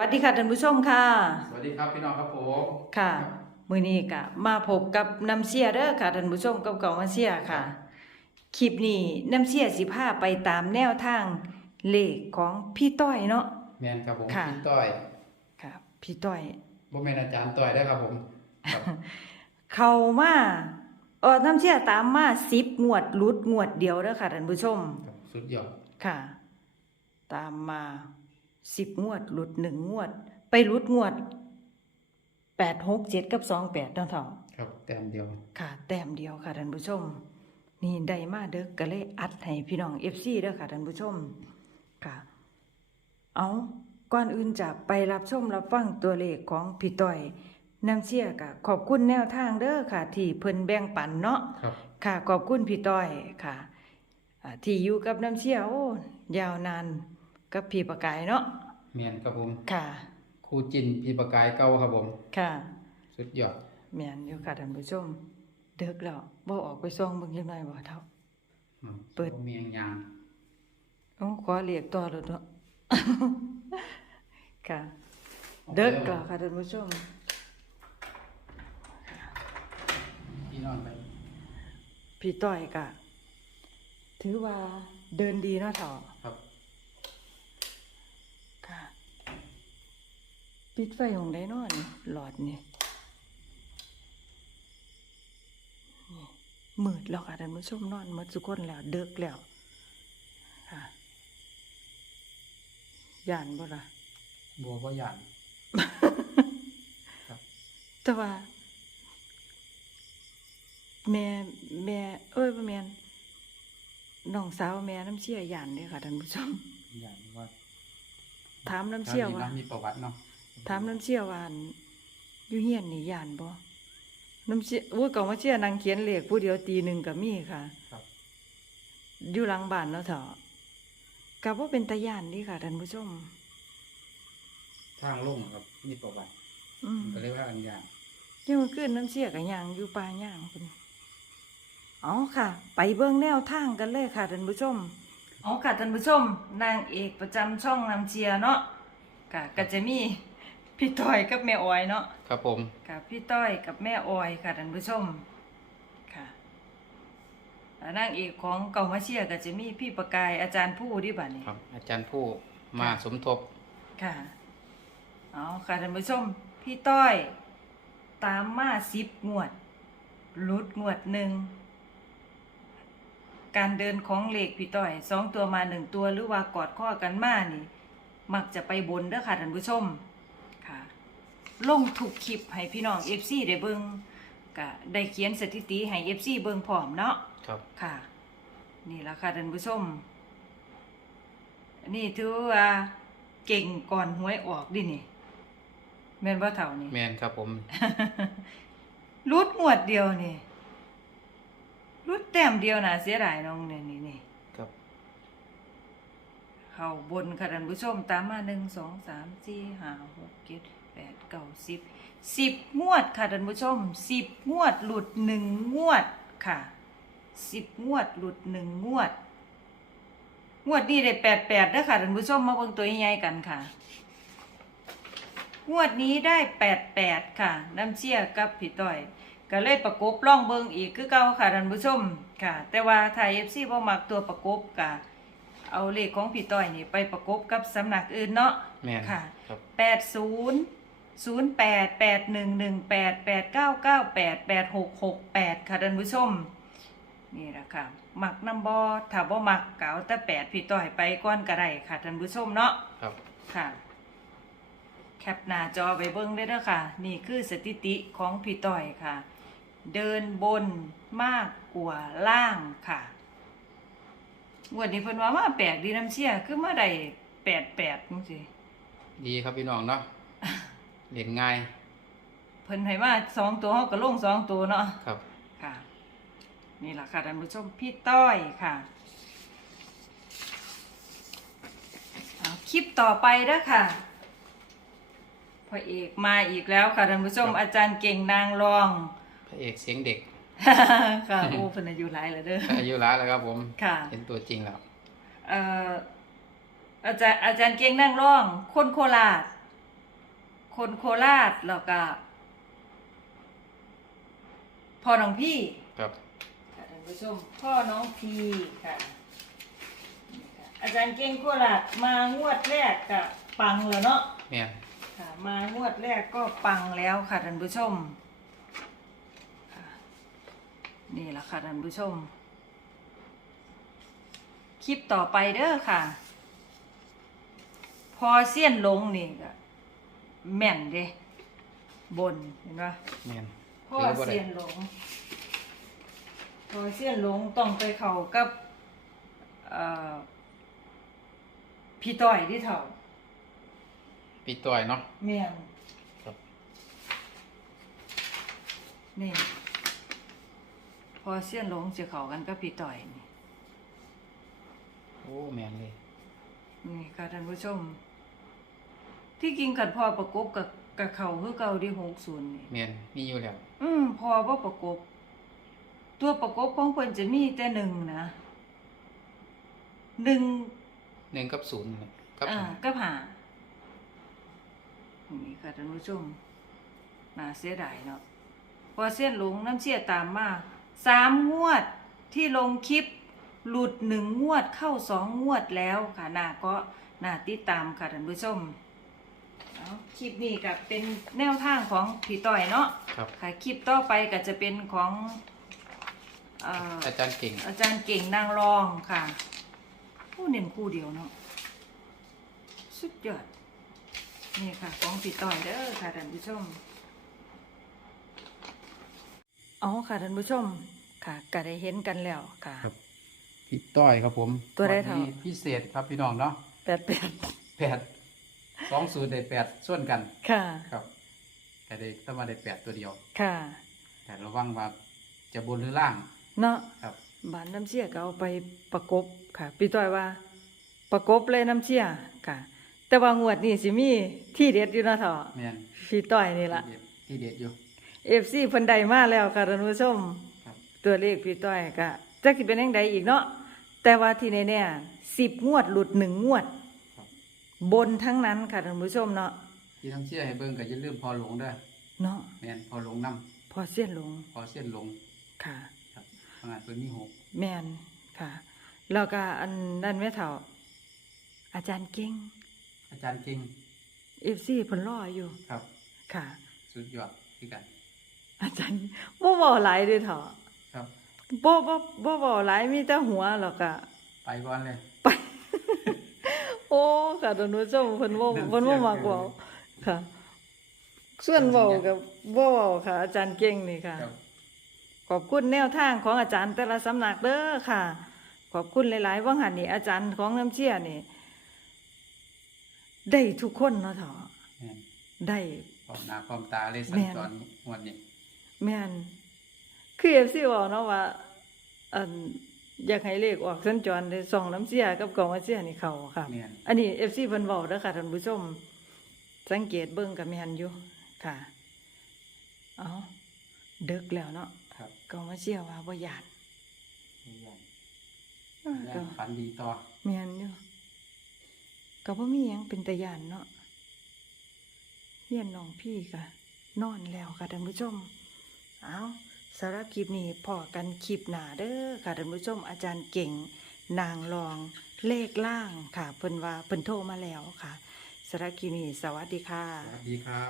สวัสดีค่ะท่านผู้ชมค่ะ สวัสดีครับพี่น้องครับผมค่ะ มื้อนี้ก็มาพบกับน้ำเสียเด้อค่ะท่านผู้ชมกับเก่ามาเสียค่ะคลิปนี้น้ำเสียสิพาไปตามแนวทางเลขของพี่ต้อยเนาะแมนครับผมค่ะ พี่ต้อยค่ะพี่ต้อยบ่แมนอาจารย์ต้อยได้อครับผมครับเข้ามาเออน้ำเสียตามมา10งวดหลุดงวดเดียวเด้อค่ะท่านผู้ชมครับสุดยอดค่ะ ตามมา สิบงวด หลุดหนึ่งงวด ไปหลุดงวดแปดหกเจ็ดกับสองแปดเท่าเท่าครับแต้มเดียว ค่ะแต้มเดียวค่ะท่านผู้ชม นี่ได้มาเด้อก็เลยอัดให้พี่น้องเอฟซีเด้อค่ะท่านผู้ชมค่ะ เอาก่อนอื่นจะไปรับชมรับฟังตัวเลขของพี่ต้อยน้ำเชี่ยกะขอบคุณแนวทางเด้อค่ะ ที่เพิ่นแบ่งปันเนาะครับค่ะ ขอบคุณพี่ต้อยค่ะอ่าที่อยู่กับน้ำเชี่ยวโอ้ยาวนานกับพี่ประกายเนาะ แมนครับผม ค่ะ ครูจินพี่ประกายเก่าครับผม ค่ะ สุดยอดแม่นอยู่ค่ะท่านผู้ชมเด็กแล้วบ่ออกไปซ่องเบิ่งจังหน่อยบ่เท่า อืมเปิด บ่มีหยังยางโอ้ขอเรียกต่อแล้วเนาะ ค่ะ เด็กแล้วค่ะท่านผู้ชม พี่นอนไป พี่ต้อยก็ถือว่าเดินดีเนาะเท่า ครับ ค่ะ ปิดไฟของได้นอนหลอดนี่นี่มืดแล้วค่ะท่านผู้ชมนอนหมดทุกคนแล้วเดึกแล้วค่ะย่านบ่ล่ะบัวบ่ยานแต่ว่า แม่แม่เอ้ยบ่แม่นน้องสาวแม่น้ำเชี่ยย่านเด้อค่ะท่านผู้ชมยานว่าถามน้ำเชี่ยว่าเนาะมีประวัติเนาะ ถามน้ำเชี่ยวาอั่นอยู่เฮียนนี่ย่านบ่น้ำเชี่ยอู้ก็มาเชี่ยนางเขียนเลขผู้เดียวตีหนึ่งก็มีค่ะครับอยู่หลังบ้านเนาะเถอะก็บ่เป็นตาย่านนี่ค่ะท่านผู้ชมทางลงครับมีประวัติอืมก็เรียกว่าอันยางยังมันขึ้นน้ำเชี่ยก็ย่างอยู่ป่าย่างพุ่นเอาค่ะ ไปเบิ่งแนวทางกันเลยค่ะท่านผู้ชมเอาค่ะท่านผู้ชม นางเอกประจำช่องน้ำเชียเนาะก็ก็จะมี พี่ต้อยกับแม่ออยเนาะครับผม กับพี่ต้อยกับแม่ออยค่ะท่านผู้ชมค่ะแล้วนางเอกของเก่ามาเชียร์ก็จะมีพี่ประกายอาจารย์ผู้ที่บัดนี้ครับ อาจารย์ผู้มาสมทบค่ะเอาค่ะท่านผู้ชม พี่ต้อย ตามมาสิบงวดลุดงวดหนึ่งการเดินของเหล็กพี่ต้อยสองตัวมาหนึ่งตัวหรือว่ากอดข้อกันมานี่ มักจะไปบนเด้อค่ะท่านผู้ชมค่ะ ลงถูกคลิปให้พี่น้องเอฟซีได้เบิงก็ได้เขียนสถิติให้เอฟซีเบิงพร้อมเนาะครับ ค่ะ นี่ละค่ะท่านผู้ชมนี่ถือว่าเก่งก่อนหวยออกดินี่แม่นว่าเท่านี่แมนครับผมรุดงวดเดียวนี่รุดแต้มเดียวน่ะเสียดายน้องเนี่ยนี่นี่ครับเข้าบนค่ะท่านผู้ชมตามมาหนึ่งสองสามสี่ห้าหกเจ็ด แปดเก้าสิบสิบงวดค่ะท่านผู้ชมสิบงวดหลุดหนึ่งงวดค่ะสิบงวดหลุดหนึ่งงวด งวดนี้ได้แปดแปดเด้อค่ะท่านผู้ชมมาเบิ่งตัวใหญ่ๆกันค่ะ งวดนี้ได้แปดแปดค่ะ น้ำเชี่ยกับพี่ต้อยก็เลยประกบล่องเบิงอีกคือเก่าค่ะท่านผู้ชมค่ะ แต่ว่าถ้าเอฟซีบ่มักตัวประกบกะเอาเลขของพี่ต้อยนี่ไปประกบกับสำนักอื่นเนาะแมนค่ะครับแปดศูนย์ ศูนย์แปดแปดหนึ่งหนึ่งแปดแปดเก้าเก้าแปดแปดหกหกแปดค่ะท่านผู้ชม นี่แหละค่ะมักน้ำบอถ้าบ่มักเก่าแต่แปดพี่ต้อยไปก้อนกระไรค่ะท่านผู้ชมเนาะครับ ค่ะ แคปหน้าจอไปเบิ้งได้เด้อค่ะ นี่คือสถิติของพี่ต้อยค่ะ เดินบนมากกว่าล่างค่ะงวดนี้เพิ่นว่ามาแปลกดีน้ำเชี่ยคือมาได้แปดแปดจังซี่ดีครับพี่น้องเนาะ เรียนง่าย เพิ่นให้มาสองตัวเฮาก็ลงสองตัวเนาะครับ ค่ะ นี่ล่ะค่ะท่านผู้ชมพี่ต้อยค่ะเอาคลิปต่อไปเด้อค่ะพระเอกมาอีกแล้วค่ะท่านผู้ชมอาจารย์เก่งนางรอง พระเอกเสียงเด็ก ค่ะโอ้เพิ่นอายุหลายแล้วเด้ออายุร้ายแล้วครับผม ค่ะ เห็นตัวจริงแล้ว เอ่ออาจารย์อาจารย์เก่งนางรอง คนโคราช คนโคราชแล้วก็พ่อน้องพี่ครับค่ะท่านผู้ชมพ่อน้องพีค่ะนี่ค่ะ อาจารย์เก่งโคราชมางวดแรกกับปังแล้วเนาะ แม่นค่ะมางวดแรกก็ปังแล้วค่ะท่านผู้ชมค่ะนี่แหละค่ะท่านผู้ชม คลิปต่อไปเด้อค่ะ พอเสี้ยนลงนี่ก็ แม่นเด้บนเห็นปะแม่นพ่อเสียนหลงพ่อเสียนหลงต้องไปเข้ากับเอ่อพี่ต้อยที่เถ่าปีต่อยเนาะเมียงครับนี่พอเสียนหลงจะเข้ากันกับพี่ต้อยนี่โอ้แม่นเลย นี่ค่ะท่านผู้ชม ที่กินกันพ่อประกบกับกับเขาคือเก่าที่หกศูนย์นี่ แม่นมีอยู่แล้ว อืมพอว่าประกบ ตัวประกบของเพิ่นจะมีแต่หนึ่งนะหนึ่งหนึ่งกับศูนย์นี่กับอ่าก็ผ่านี่ค่ะท่านผู้ชมน่าเสียดายเนาะพอเส้นหลงน้ำเชี่ยตามมาสามงวดที่ลงคลิป หลุดหนึ่งงวดเข้าสองงวดแล้วค่ะน่าก็น่าติดตามค่ะท่านผู้ชม เอาคลิปนี้ก็เป็นแนวทางของพี่ต่อยเนาะครับ ค่ะคลิปต่อไปก็จะเป็นของเอ่ออาจารย์เก่ง อาจารย์เก่งนางรองค่ะ ผู้เน้นคู่เดียวเนาะสุดยอดนี่ค่ะ ของพี่ต่อยเด้อค่ะท่านผู้ชม เอาค่ะท่านผู้ชมค่ะก็ได้เห็นกันแล้วค่ะ ครับ พี่ต้อยครับผมตัวได้เท่า นนี้พิเศษครับพี่น้องเนาะแปดแปดแปด สองศูนย์ได้แปดส่วนกันค่ะ ครับ แต่ได้ต้องมาได้แปดตัวเดียว ค่ะ แต่ระวังว่าจะบนหรือล่างเนาะครับ บานน้ำเชี่ยก็เอาไปประกบค่ะ พี่ต้อยว่า ประกบเลยน้ำเชี่ยค่ะ แต่ว่างวดนี้สิมีที่เด็ดอยู่เนาะเถอะแม่นพี่ต้อยนี่ละที่เด็ดที่เด็ดอยู่ เอฟซีเพิ่นได้มาแล้วค่ะท่านผู้ชม ครับ ตัวเลขพี่ต้อยก็จักสิเป็นยังไงอีกเนาะแต่ว่าที่แน่ๆสิบงวดหลุดหนึ่งงวดครั บบนทั้งนั้นค่ะท่านผู้ชมเนาะที่ต้องเชื่อให้เบิ่งก็อย่าลืมพอหลงเด้อเนาะแม่นพอหลงนํพอเสี้ยนลงพอเส้นหลงค่ะครับขนาดตัวนี้หกแม่นค่ะแล้วก็อันนั่นแม่เฒ่า อาจารย์เก่งอาจารย์เก่งเอฟซีเพิ่นรออยู่ครับ ค่ะ สุดยอดคือกัน อาจารย์บ่เว้าหลายเด้อเถาะครับบ่บ่บ่เว้าหลายมีแต่หัวแล้วก็ไปก่อนเลย ไปโอ้ค่ะท่านผู้ชมเพิ่นบ่เรื่องเพิ่นบ่เสียงมักเว้าค่ะ ส่วนเว้ากับบ่เว้าค่ะ อาจารย์เก่งนี่ค่ะ ครับ ขอบคุณแนวทางของอาจารย์แต่ละสำนักเด้อค่ะ ขอบคุณหลายๆว่างหันนี่อาจารย์ของน้ำเชี่ยนี่ ได้ทุกคนเนาะเถาะแม่นได้ ความหน้าความตาเลยสัแม่ญนจรงวดนี้ แม่นคือเอฟซีบอกเนาะว่าอัน อยากให้เลขออกสัญจรได้ส่องน้ำเสียกับกองน้ำเสียนี่เขาค่ะ แม่น อันนี้เอฟซีเพิ่นบอกเด้อค่ะท่านผู้ชม สังเกตเบิ่งกับแม่นอยู่ค่ะ เอาดึกแล้วเนาะครับกองมาเสียว่าบ่ยานไม่ยากอ้าวแล้ก็วฝันดีต่อแม่นอยู่ก็บ่มีหยังเป็นตาย่านเนาะเฮียนน้องพี่ก็นอนแล้วค่ะท่านผู้ชม เอา สารบคลิปนี้พอกันคลิปหนาเด้อค่ะท่านผู้ชมอาจารย์เก่ง นางรองเลขล่างค่ะ เพิ่นว่าเพิ่นโทรมาแล้วค่ะสารบคลิปนี้สวัสดีค่ะ สวัสดีครับ